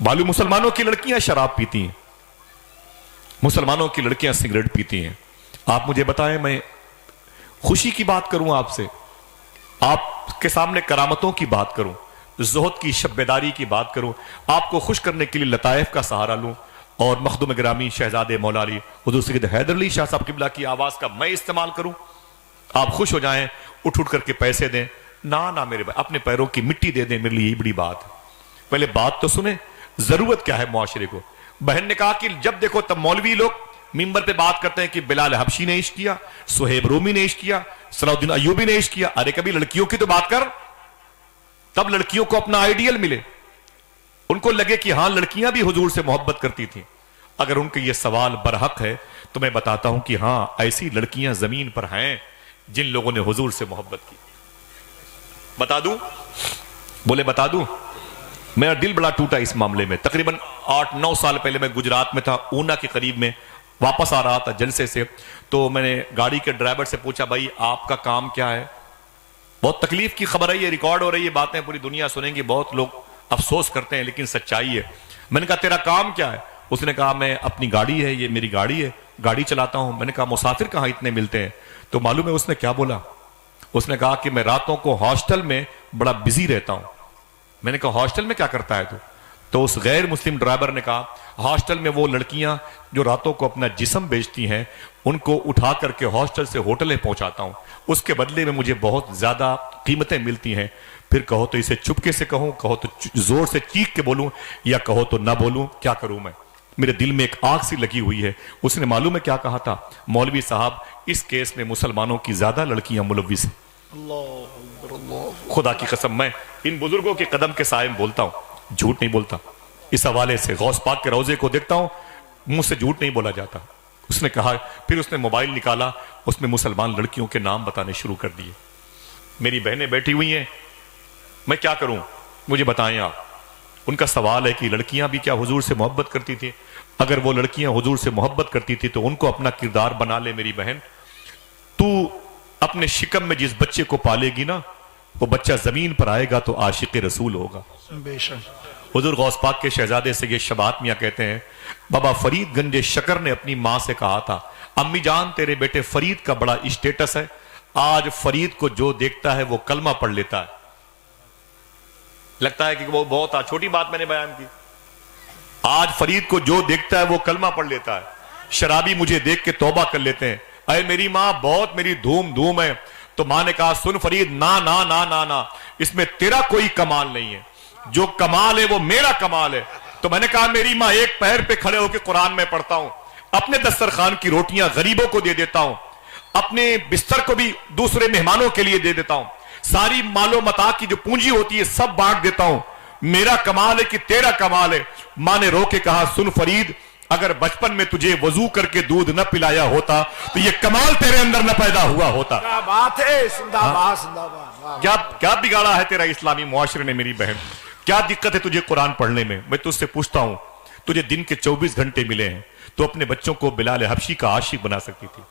मालूम मुसलमानों की लड़कियां शराब पीती हैं, मुसलमानों की लड़कियां सिगरेट पीती हैं। आप मुझे बताएं, मैं खुशी की बात करूं आपसे, आपके सामने करामतों की बात करूं, ज़ुहद की शब्बेदारी की बात करूं, आपको खुश करने के लिए लताइफ का सहारा लूं और मखदूम गिरामी शहजादे मौला अली हुज़ूर सैयद हैदर अली शाह साहब किबला की आवाज का मैं इस्तेमाल करूं, आप खुश हो जाएं, उठ उठ करके पैसे दें? ना ना मेरे भाई, अपने पैरों की मिट्टी दे दें, मेरे लिए यही बड़ी बात है। पहले बात तो सुने, जरूरत क्या है मुआशरे को। बहन ने कहा कि जब देखो तब मौलवी लोग मिंबर पे बात करते हैं कि बिलाल हबशी ने इश्क किया, सुहेब रूमी ने इश्क किया, सलाउद्दीन अय्यूबी ने इश्क किया। अरे कभी लड़कियों की तो बात कर, तब लड़कियों को अपना आइडियल मिले, उनको लगे कि हां लड़कियां भी हुजूर से मोहब्बत करती थी। अगर उनके ये सवाल बरहक है तो मैं बताता हूं कि हां ऐसी लड़कियां जमीन पर हैं जिन लोगों ने हुजूर से मोहब्बत की। बता दूं? बोले बता दूं? मेरा दिल बड़ा टूटा इस मामले में। तकरीबन 8-9 साल पहले मैं गुजरात में था, ऊना के करीब में, वापस आ रहा था जलसे से, तो मैंने गाड़ी के ड्राइवर से पूछा, भाई आपका काम क्या है? बहुत तकलीफ की खबर है, ये रिकॉर्ड हो रही है, बातें पूरी दुनिया सुनेंगी, बहुत लोग अफसोस करते हैं लेकिन सच्चाई है। मैंने कहा तेरा काम क्या है? उसने कहा मैं अपनी गाड़ी है, ये मेरी गाड़ी है, गाड़ी चलाता हूं। मैंने कहा मुसाफिर कहां इतने मिलते हैं? तो मालूम है उसने क्या बोला? उसने कहा कि मैं रातों को हॉस्टल में बड़ा बिजी रहता हूं। मैंने कहा हॉस्टल में क्या करता है तू? तो उस गैर मुस्लिम ड्राइवर ने कहा हॉस्टल में वो लड़कियां जो रातों को अपना जिस्म बेचती हैं उनको उठा करके हॉस्टल से होटलें पहुंचाता हूं, उसके बदले में मुझे बहुत ज्यादा कीमतें मिलती हैं। फिर कहो तो इसे चुपके से कहूं, कहो तो जोर से चीख के बोलूं, या कहो तो ना बोलूं, क्या करूं मैं? मेरे दिल में एक आग सी लगी हुई है। उसने मालूम है क्या कहा था? मौलवी साहब इस केस में मुसलमानों की ज्यादा लड़कियां मुलव्विस हैं। खुदा की कसम मैं इन बुजुर्गों के कदम के साए में बोलता हूं, झूठ नहीं बोलता। इस हवाले से गौस पाक के रोजे को देखता हूं, मुंह से झूठ नहीं बोला जाता। उसने कहा, फिर उसने मोबाइल निकाला, उसमें मुसलमान लड़कियों के नाम बताने शुरू कर दिए। मेरी बहनें बैठी हुई हैं, मैं क्या करूं? मुझे बताएं आप। उनका सवाल है कि लड़कियां भी क्या हुजूर से मोहब्बत करती थी? अगर वो लड़कियां हुजूर से मोहब्बत करती थी तो उनको अपना किरदार बना ले। मेरी बहन, तू अपने शिकम में जिस बच्चे को पालेगी ना, वो बच्चा जमीन पर आएगा तो आशिक रसूल होगा। हुजूर गौस पाक के शहजादे से ये शबात मियां कहते हैं, बाबा फरीद गंजे शकर ने अपनी मां से कहा था, अम्मी जान तेरे बेटे फरीद का बड़ा स्टेटस है, आज फरीद को जो देखता है वो कलमा पढ़ लेता है। लगता है कि वो बहुत छोटी बात मैंने बयान की। आज फरीद को जो देखता है वो कलमा पढ़ लेता है। शराबी मुझे देख के तौबा कर लेते हैं, अरे मेरी माँ बहुत मेरी धूम धूम है। तो माँ ने कहा, सुन फरीद, ना ना ना ना ना, इसमें तेरा कोई कमाल नहीं है, जो कमाल है वो मेरा कमाल है। तो मैंने कहा मेरी माँ एक पैर पे खड़े होकर कुरान में पढ़ता हूं, अपने दस्तरखान की रोटियां गरीबों को दे देता हूं, अपने बिस्तर को भी दूसरे मेहमानों के लिए दे देता हूं, सारी मालो मता की जो पूंजी होती है सब बांट देता हूं। मेरा कमाल है कि तेरा कमाल है? मां ने रो के कहा, सुन फरीद, अगर बचपन में तुझे वजू करके दूध न पिलाया होता तो ये कमाल तेरे अंदर न पैदा हुआ होता। क्या बात है, जिंदाबाद जिंदाबाद। क्या क्या बिगाड़ा है तेरा इस्लामी मुआशरे ने? मेरी बहन, क्या दिक्कत है तुझे कुरान पढ़ने में? मैं तुझसे पूछता हूं, तुझे दिन के 24 घंटे मिले हैं, तो अपने बच्चों को बिलाल हबशी का आशिक बना सकती थी।